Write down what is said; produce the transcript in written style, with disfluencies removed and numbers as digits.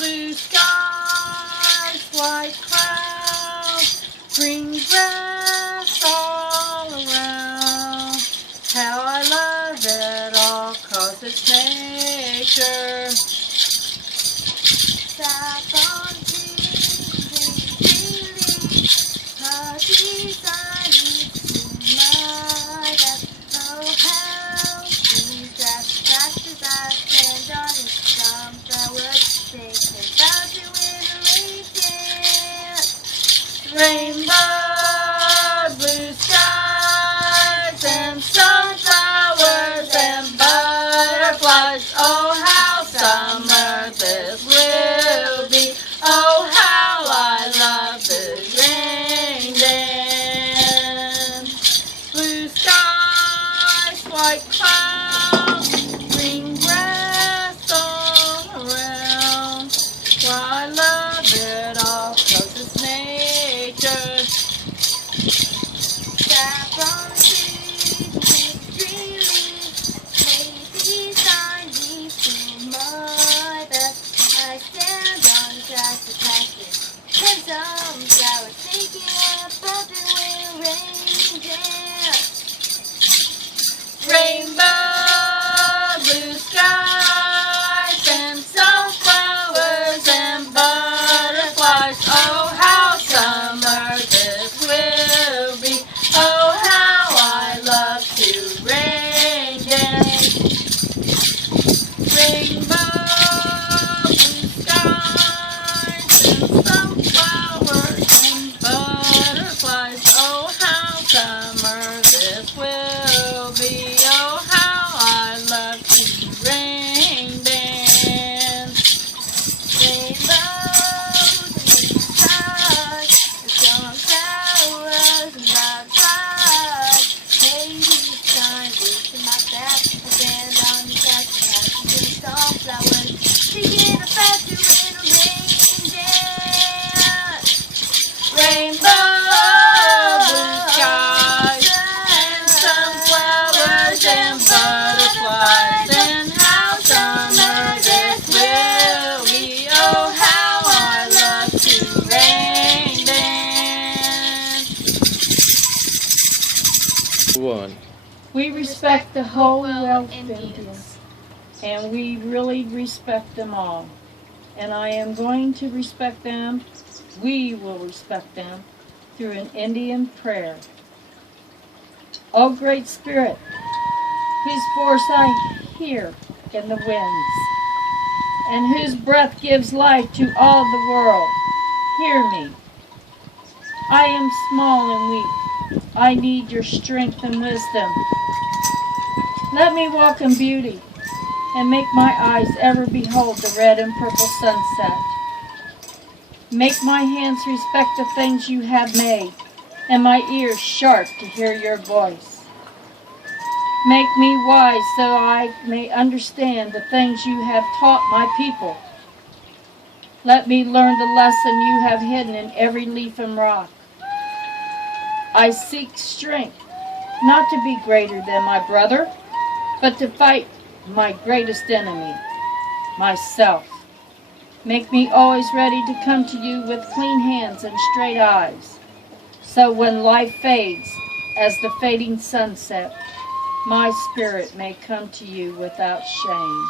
Blue skies, white clouds, green grass all around. How I love it all, 'cause it's nature. Sap on trees, huskies I need to my death. Oh, how these grass fast as I stand on it. Some flowers think they're about to win a race dance. Rainbow, blue skies, and sunflowers and butterflies. Oh, how summer this will be. Oh, how I love this rain dance. Blue skies, white clouds, green grass all around. Why I love it all, 'cause it's nature. Sap on the trees, green leaves, daisies I need to my best. I stand on the grass to catch it. And some flowers thinking about doing a rain dance. Rainbow, blue skies, and sunflowers and butterflies. Oh, how summer this will be. Oh, how I love to rain dance. Rainbow, blue skies, and sunflowers and butterflies. Oh, how summer this will be. Oh, how I love to rain dance. Rainbows, blue skies, and sunflowers and butterflies. Hey, these times reaching my back. I stand on the grass and catching the sunflowers. Thinking about doing a rain dance. Rainbow, blue skies, and sunflowers and butterflies. And how summer this will be. Oh, how I love to rain dance. One. We respect the whole world of Indians, and we really respect them all. And I am going to respect them, we will respect them, through an Indian prayer. O Great Spirit, whose force I hear in the winds, and whose breath gives life to all the world, hear me. I am small and weak. I need your strength and wisdom. Let me walk in beauty, and make my eyes ever behold the red and purple sunset. Make my hands respect the things you have made, and my ears sharp to hear your voice. Make me wise so I may understand the things you have taught my people. Let me learn the lesson you have hidden in every leaf and rock. I seek strength, not to be greater than my brother, but to fight my greatest enemy, myself. Make me always ready to come to you with clean hands and straight eyes, so when life fades as the fading sunset, my spirit may come to you without shame.